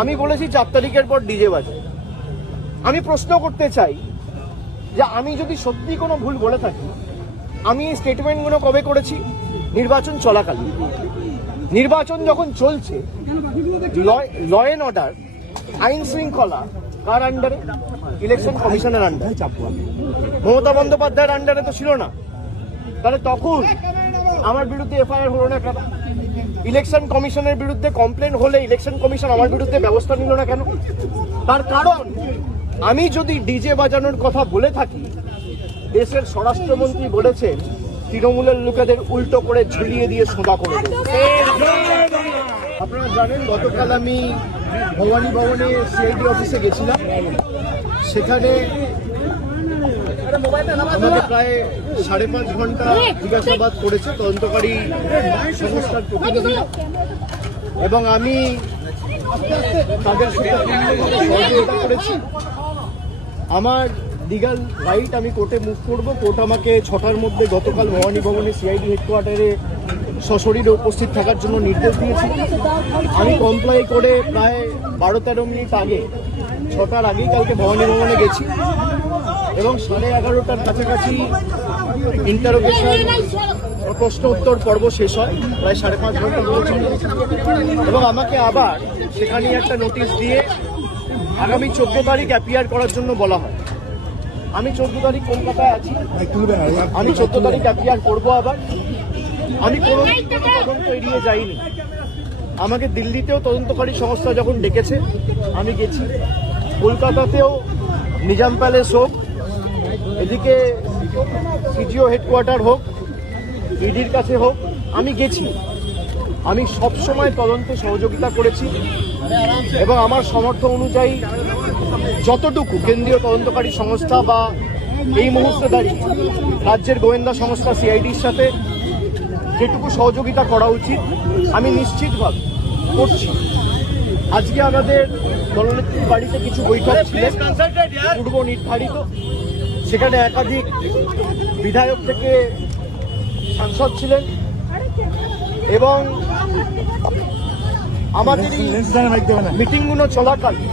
আমি বলেছি 4 তারিখের পর ডিজে বাজে। আমি প্রশ্ন করতে চাই যে আমি যদি সত্যি কোনো ভুল বলে থাকি, আমি এই স্টেটমেন্টগুলো কবে করেছি? নির্বাচন চলাকালীন। নির্বাচন যখন চলছে, ল অ্যান্ড অর্ডার, আইন শৃঙ্খলা কার আন্ডারে? ইলেকশন কমিশনের আন্ডারে। মমতা বন্দ্যোপাধ্যায়ের আন্ডারে তো ছিল না। তাহলে তখন আমার বিরুদ্ধে এফআইআর হলো না কেন? ইলেকশন কমিশনের বিরুদ্ধে কমপ্লেন হলে ইলেকশন কমিশন আমার বিরুদ্ধে ব্যবস্থা নিল না কেন? তার কারণ আমি যদি ডিজে বাজানোর কথা বলে থাকি, দেশের স্বরাষ্ট্রমন্ত্রী বলেছেন তৃণমূলের লোকেদের উল্টো করে ঝুলিয়ে দিয়ে সোজা করে দেব। আপনারা জানেন গতকাল আমি ভবানী ভবনে সিআইডি অফিসে গেছিলাম। সেখানে আমাকে প্রায় 5.5 ঘন্টা জিজ্ঞাসাবাদ করেছে তদন্তকারী সংস্থার প্রতিনিধি, এবং আমি তাদের সাথে সহযোগিতা করেছি। আমার লিগাল রাইট, আমি কোর্টে মুভ করবো। কোর্ট আমাকে 6টার মধ্যে গতকাল ভবানী ভবনে সিআইডি হেডকোয়ার্টারে সশরীরে উপস্থিত থাকার জন্য নির্দেশ দিয়েছি। আমি কমপ্লাই করে প্রায় 12-13 মিনিট আগে, 6টার আগেই কালকে ভবানী ভবনে গেছি, এবং 11:30টার কাছাকাছি ইন্টারোগেশন প্রশ্ন উত্তর পর্ব শেষ হয়। প্রায় 5.5 ঘন্টা ধরে, এবং আমাকে আবার সেখানে একটা নোটিশ দিয়ে আগামী 14 তারিখ অ্যাপিয়ার করার জন্য বলা হয়। আমি 14 তারিখ কলকাতায় আছি, আমি 14 তারিখ অ্যাপিয়ার করবো আবার। আমি কোনো তদন্ত এড়িয়ে যাইনি। আমাকে দিল্লিতেও তদন্তকারী সংস্থা যখন ডেকেছে আমি গেছি, কলকাতাতেও নিজাম প্যালেস হোক, এদিকে সিজিও হেডকোয়ার্টার হোক, ইডির কাছে হোক, আমি গেছি। আমি সবসময় তদন্তে সহযোগিতা করেছি, এবং আমার সামর্থ্য অনুযায়ী যতটুকু কেন্দ্রীয় তদন্তকারী সংস্থা বা এই মুহূর্তে দাঁড়িয়ে রাজ্যের গোয়েন্দা সংস্থা সিআইডির সাথে যেটুকু সহযোগিতা করা উচিত আমি নিশ্চিতভাবে করছি। আজকে আমাদের দলনেত্রীর বাড়িতে কিছু বৈঠক ছিলেন পূর্ব নির্ধারিত। সেখানে একাধিক বিধায়ক থেকে সাংসদ ছিলেন, এবং আমাদের মিটিংগুলো চলাকালীন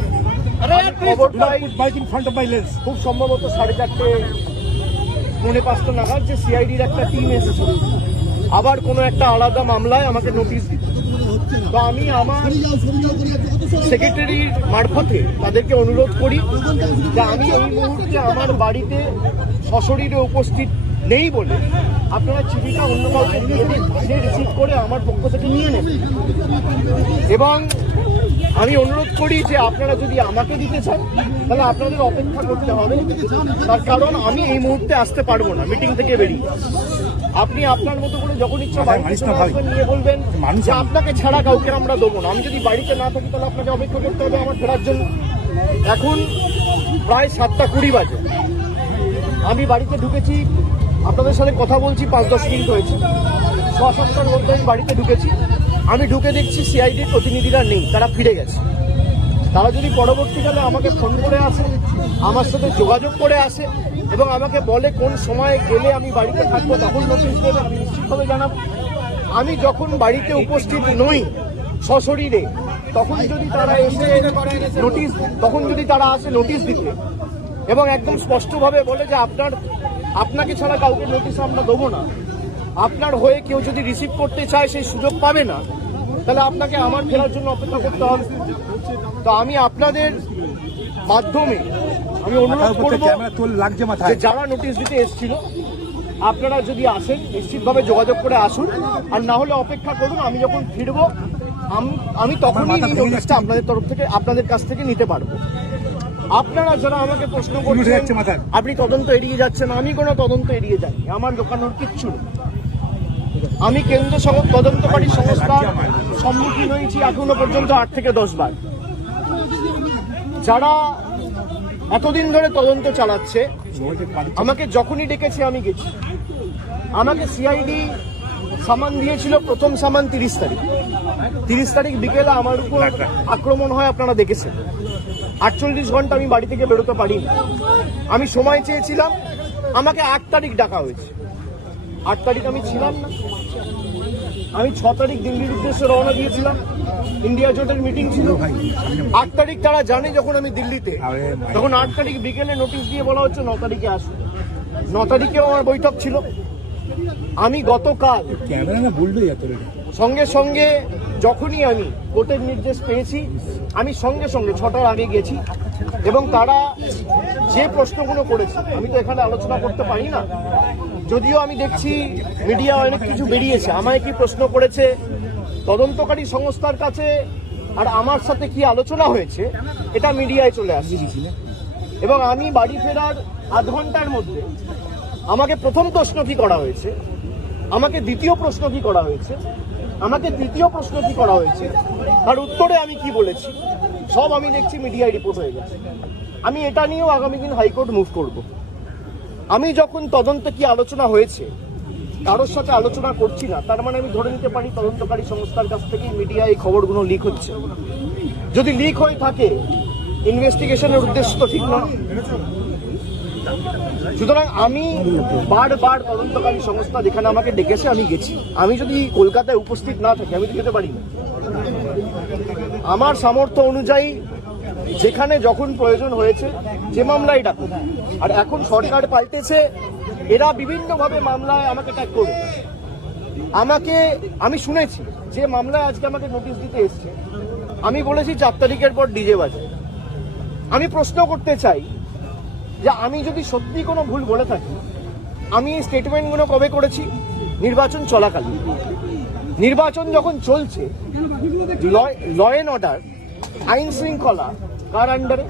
খুব সম্ভবত 4:30-4:45 নাগাদ যে সিআইডির একটা টিম এসেছে আবার কোনো একটা আলাদা মামলায় আমাকে নোটিশ দিত। তো আমি আমার সেক্রেটারির মারফতে তাদেরকে অনুরোধ করি যে আমি এই মুহূর্তে আমার বাড়িতে সশরীরে উপস্থিত নেই বলে আপনারা চিঠিটা অন্য কাউকে দিয়ে দিন, সে রিসিভ করে আমার পক্ষ থেকে নিয়ে নেবেন। এবং আমি অনুরোধ করি যে আপনারা যদি আমাকে দিতে চান তাহলে আপনাদের অপেক্ষা করতে হবে, তার কারণ আমি এই মুহূর্তে আসতে পারবো না মিটিং থেকে বেরিয়ে। আপনি আপনার মতো করে যখন ইচ্ছা বাড়িতে নিয়ে বলবেন যে আপনাকে ছাড়া কাউকে আমরা দেবো না। আমি যদি বাড়িতে না থাকি তাহলে আপনাকে অপেক্ষা করতে হবে আমার ফেরার জন্য। এখন প্রায় 7:20 বাজে, আমি বাড়িতে ঢুকেছি, আপনাদের সাথে কথা বলছি 5-10 মিনিট হয়েছে। 6-7টার মধ্যে আমি বাড়িতে ঢুকেছি। আমি ঢুকে দেখছি সিআইডির প্রতিনিধিরা নেই, তারা ফিরে গেছে। তারা যদি পরবর্তীকালে আমাকে ফোন করে আসে, আমার সাথে যোগাযোগ করে আসে এবং আমাকে বলে কোন সময় গেলে আমি বাড়িতে থাকবো, তখন নোটিশ দেবে, আমি নিশ্চিতভাবে জানাবো। আমি যখন বাড়িতে উপস্থিত নই সশরীরে, তখন যদি তারা এসে নোটিশ, তখন যদি তারা আসে নোটিশ দিতে এবং একদম স্পষ্টভাবে বলে যে আপনাকে ছাড়া কাউকে নোটিশ আমরা দেবো না, আপনার হয়ে কেউ যদি রিসিভ করতে চায় সেই সুযোগ পাবে না, তাহলে আপনাকে আমার ফেরার জন্য অপেক্ষা করতে হবে। তো আমি আপনাদের মাধ্যমে আমি অনুরোধ করবো যে যারা নোটিশ দিতে এসেছিল আপনারা যদি আসেন নিশ্চিতভাবে যোগাযোগ করে আসুন, আর না হলে অপেক্ষা করুন। আমি যখন ফিরবো আমি তখনই নোটিশটা আপনাদের তরফ থেকে আপনাদের কাছ থেকে নিতে পারবো। আপনারা যারা আমাকে প্রশ্ন করছেন আপনি তদন্ত এড়িয়ে যাচ্ছেন, আমি কোনো তদন্ত এড়িয়ে যাই, আমার দোকানোর কিচ্ছু নেই। আমি কেন্দ্র তদন্তকারী সংস্থার সম্মুখীন হয়েছি এখনো পর্যন্ত 8 থেকে 10 বার। যারা এতদিন ধরে তদন্ত চালাচ্ছে আমাকে যখনই ডেকেছে আমি গেছি। আমাকে সিআইডি সামান দিয়েছিল, প্রথম সামান 30 তারিখ। 30 তারিখ বিকেলে আমার উপর আক্রমণ হয়, আপনারা দেখেছেন। 48 ঘন্টা আমি বাড়ি থেকে বেরোতে পারিনি। আমি সময় চেয়েছিলাম, আমাকে 8 তারিখ ডাকা হয়েছে। 8 তারিখ আমি ছিলাম না। আমি 6 তারিখ দিল্লির উদ্দেশ্যে রওনা দিয়েছিলাম। ইন্ডিয়া জোটের মিটিং ছিল 8 তারিখ। তারা জানে যখন আমি দিল্লিতে, তখন 8 তারিখ বিকেলে নোটিশ দিয়ে বলা হচ্ছে 9 তারিখে আসুন। 9 তারিখেও আমার বৈঠক ছিল। আমি গতকাল সঙ্গে সঙ্গে যখনই আমি কোর্টের নির্দেশ পেয়েছি, আমি সঙ্গে সঙ্গে 6টার আগে গেছি এবং তারা যে প্রশ্নগুলো করেছে, আমি তো এখানে আলোচনা করতে পারি না, যদিও আমি দেখছি মিডিয়া অনেক কিছু বেরিয়েছে। আমায় কি প্রশ্ন করেছে, তদন্তকারী সংস্থার কাছে আর আমার সাথে কি আলোচনা হয়েছে, এটা মিডিয়ায় চলে আসছে। এবং আমি বাড়ি ফেরার আধ ঘন্টার মধ্যে আমাকে প্রথম প্রশ্ন কি করা হয়েছে, আমাকে দ্বিতীয় প্রশ্ন কি করা হয়েছে, আমাকে তৃতীয় প্রশ্ন কি করা হয়েছে, তার উত্তরে আমি কি বলেছি, সব আমি দেখছি মিডিয়ায় রিপোর্ট হয়ে গেছে। আমি এটা নিয়েও আগামী দিন হাইকোর্ট মুভ করব। আমি যখন তদন্তে কি আলোচনা হয়েছে কারোর সাথে আলোচনা করছি না, তার মানে আমি ধরে নিতে পারি তদন্তকারী সংস্থার কাছ থেকে মিডিয়ায় এই খবরগুলো লিক হচ্ছে। যদি লিক হয়ে থাকে, ইনভেস্টিগেশনের উদ্দেশ্য তো ঠিক না। সুতরাং আমি বারবার তদন্তকারী সংস্থা যেখানে আমাকে ডেকেছে আমি গেছি। আমি যদি কলকাতায় উপস্থিত না থাকি আমি তো যেতে পারি না। আমার সামর্থ্য অনুযায়ী যেখানে যখন প্রয়োজন হয়েছে যে মামলায় ডাকুন। আর এখন সরকার পাল্টেছে, এরা বিভিন্নভাবে মামলায় আমাকে ট্যাগ করবে। আমি শুনেছি যে মামলায় আজকে আমাকে নোটিশ দিতে এসছে, আমি বলেছি 4 তারিখের পর ডিজে বাজে। আমি প্রশ্ন করতে চাই যে আমি যদি সত্যি কোনো ভুল বলে থাকি, আমি এই স্টেটমেন্টগুলো কবে করেছি? নির্বাচন চলাকালীন। নির্বাচন যখন চলছে, ল অ্যান্ড অর্ডার, আইন শৃঙ্খলা কার আন্ডারে?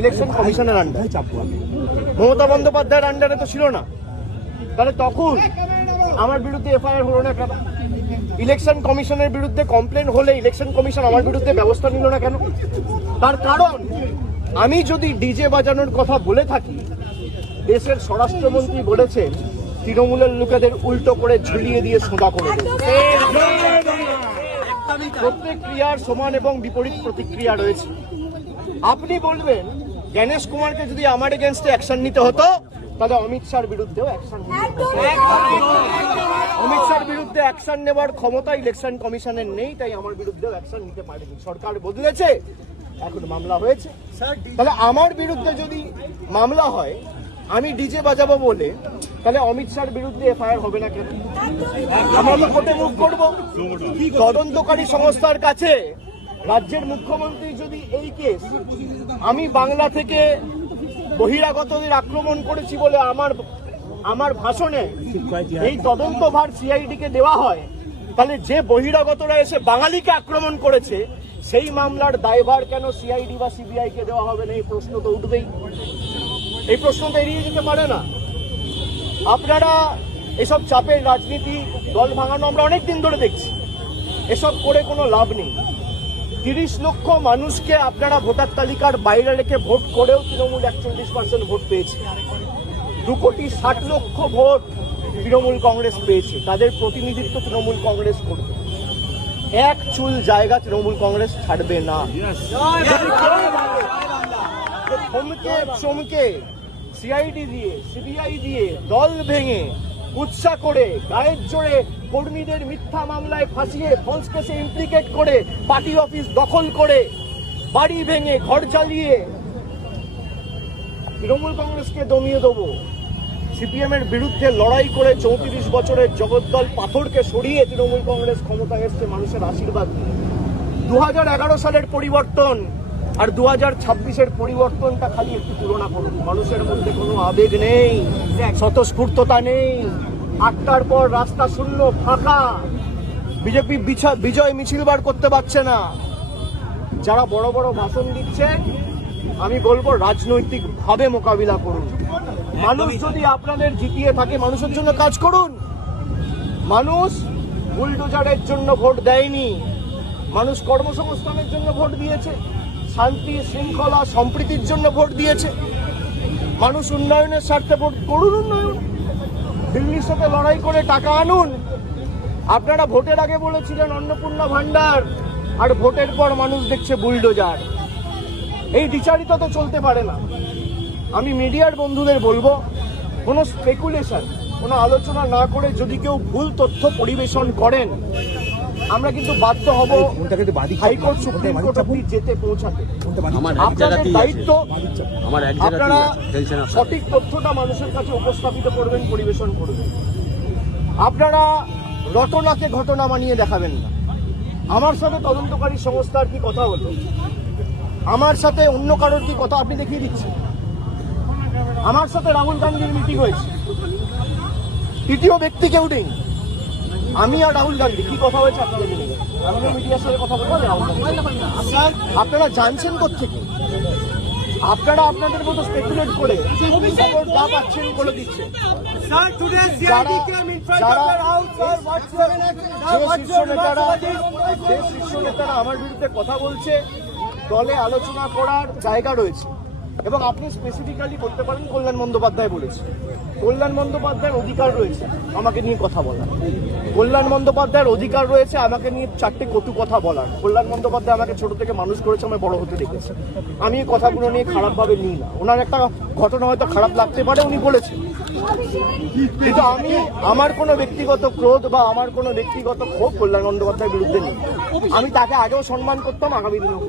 ইলেকশন কমিশনের আন্ডারে। মমতা বন্দ্যোপাধ্যায়ের আন্ডারে তো ছিল না। তাহলে তখন আমার বিরুদ্ধে এফআইআর হলো না কেন? ইলেকশন কমিশনের বিরুদ্ধে কমপ্লেন হলে ইলেকশন কমিশন আমার বিরুদ্ধে ব্যবস্থা নিল না কেন? তার কারণ আমি যদি ডিজে বাজানোর কথা বলে থাকি, দেশের স্বরাষ্ট্রমন্ত্রী বলেছেন তৃণমূলের লোকেদের উল্টো করে ঝুলিয়ে দিয়ে সোজা করে দেবে। প্রত্যেক ক্রিয়ার সমান এবং বিপরীত প্রতিক্রিয়া রয়েছে। আপনি বলবেন জ্ঞানেশ কুমারকে যদি আমার এগেনস্টে অ্যাকশন নিতে হতো, তাহলে অমিত শাহর বিরুদ্ধেও অ্যাকশন নিতে হতো। অমিত শাহর বিরুদ্ধে অ্যাকশন নেওয়ার ক্ষমতা ইলেকশন কমিশনের নেই, তাই আমার বিরুদ্ধেও অ্যাকশন নিতে পারেনি। সরকার বদলেছে, এখন মামলা হয়েছে। তাহলে আমার বিরুদ্ধে যদি মামলা হয়, আমি ডিজে বাজাবো বলে, তাহলে অমিত শাহর বিরুদ্ধে এফআইআর হবে না কেন? আমরা তো কোর্টে মুভ করবো। তদন্তকারী সংস্থার কাছে রাজ্যের মুখ্যমন্ত্রী যদি এই কেস, আমি বাংলা থেকে বহিরাগতদের আক্রমণ করেছি বলে আমার ভাষণে এই তদন্তভার সিআইডিকে দেওয়া হয়, তাহলে যে বহিরাগতরা এসে বাঙালিকে আক্রমণ করেছে সেই মামলার দায়ভার কেন সিআইডি বা সিবিআই কে দেওয়া হবে না? এই প্রশ্ন তো উঠবেই। এই প্রশ্ন তো এড়িয়ে যেতে পারে না। আপনারা এসব চাপের রাজনীতি, দল ভাঙানো আমরা অনেক দিন ধরে দেখছি। এসব করে কোনো লাভ নেই। 30 লক্ষ মানুষকে আপনারা ভোটার তালিকার বাইরে রেখে ভোট করেও তৃণমূল 41% ভোট পেয়েছে। 2,60,00,000 ভোট তৃণমূল কংগ্রেস পেয়েছে। তাদের প্রতিনিধিত্ব তৃণমূল কংগ্রেস করবে। এক চুল জায়গা তৃণমূল কংগ্রেস ছাড়বে না। থমকে চমকে সিআইডি দিয়ে, সিবিআই দিয়ে, দল ভেঙে, উৎসাহ করে, গায়ের জোরে কর্মীদের মিথ্যা মামলায় ফাঁসিয়ে, ফলস কেসে ইমপ্লিকেট করে, পার্টি অফিস দখল করে, বাড়ি ভেঙে, ঘর জ্বালিয়ে তৃণমূল কংগ্রেসকে দমিয়ে দেবো। সিপিএম এর বিরুদ্ধে লড়াই করে 34 বছরের জগদ্দল পাথরকে সরিয়ে তৃণমূল কংগ্রেস ক্ষমতায় এসছে মানুষের আশীর্বাদ। 2011 সালের পরিবর্তন আর 2026-এর পরিবর্তনটা খালি একটু তুলনা করুন। মানুষের মধ্যে কোনো আবেগ নেই, স্বতঃস্ফূর্ততা নেই। 8টার পর রাস্তা শূন্য, ফাঁকা। বিজেপি বিজয় মিছিল বার করতে পারছে না। যারা বড় বড় ভাষণ দিচ্ছে, আমি বলবো রাজনৈতিকভাবে মোকাবিলা করুন। মানুষ যদি আপনাদের জিতিয়ে থাকে, মানুষের জন্য কাজ করুন। মানুষ বুলডোজারের জন্য ভোট দেয়নি, মানুষ কর্মসংস্থানের জন্য ভোট দিয়েছে, শান্তি শৃঙ্খলা সম্প্রীতির জন্য ভোট দিয়েছে। মানুষ উন্নয়নের স্বার্থে ভোট করুন। উন্নয়ন, দিল্লির সাথে লড়াই করে টাকা আনুন। আপনারা ভোটের আগে বলেছিলেন অন্নপূর্ণা ভান্ডার, আর ভোটের পর মানুষ দেখছে বুলডোজার। এই দ্বিচারিতা তো চলতে পারে না। আমি মিডিয়ার বন্ধুদের বলবো, কোনো স্পেকুলেশন, কোনো আলোচনা না করে যদি কেউ ভুল তথ্য পরিবেশন করেন, আমরা কিন্তু বাধ্য হব হাইকোর্ট সুপ্রিম কোর্ট অব্দি যেতে পৌঁছাতে। আপনাদের দায়িত্ব আপনারা সঠিক তথ্যটা মানুষের কাছে উপস্থাপিত করবেন, পরিবেশন করবেন। আপনারা রটনাকে ঘটনা বানিয়ে দেখাবেন না। আমার সাথে তদন্তকারী সংস্থার কি কথা হলো, আমার সাথে অন্য কারোর কি কথা আপনি দেখিয়ে দিচ্ছেন। আমার সাথে রাহুল গান্ধীর মিটিং হয়েছে, তৃতীয় ব্যক্তি কেউ নেই, আমি আর রাহুল গান্ধী কি কথা হয়েছে আপনারা জেনে গেছেন। আমিও মিডিয়ার সাথে কথা বলবো রাহুল গান্ধী। আপনারা জানছেন কোত্থেকে? আপনারা আপনাদের মতো স্পেকুলেট করে খবর যা পাচ্ছেন বলে দিচ্ছেন। যে শীর্ষ নেতারা আমার বিরুদ্ধে কথা বলছে, দলে আলোচনা করার জায়গা রয়েছে। এবং আপনি স্পেসিফিক্যালি বলতে পারেন কল্যাণ বন্দ্যোপাধ্যায় বলেছে। কল্যাণ বন্দ্যোপাধ্যায়ের অধিকার রয়েছে আমাকে নিয়ে কথা বলার। কল্যাণ বন্দ্যোপাধ্যায়ের অধিকার রয়েছে আমাকে নিয়ে চারটে কটু কথা বলার। কল্যাণ বন্দ্যোপাধ্যায় আমাকে ছোট থেকে মানুষ করেছে, আমায় বড় হতে দেখেছে। আমি এই কথাগুলো নিয়ে খারাপভাবে নিই না। ওনার একটা ঘটনা হয়তো খারাপ লাগতে পারে, উনি বলেছেন, কিন্তু আমি আমার কোনো ব্যক্তিগত ক্রোধ বা আমার কোনো ব্যক্তিগত ক্ষোভ কল্যাণ বন্দ্যোপাধ্যায়ের বিরুদ্ধে নেই। আমি তাকে আগেও সম্মান করতাম, আগামী দিনেও।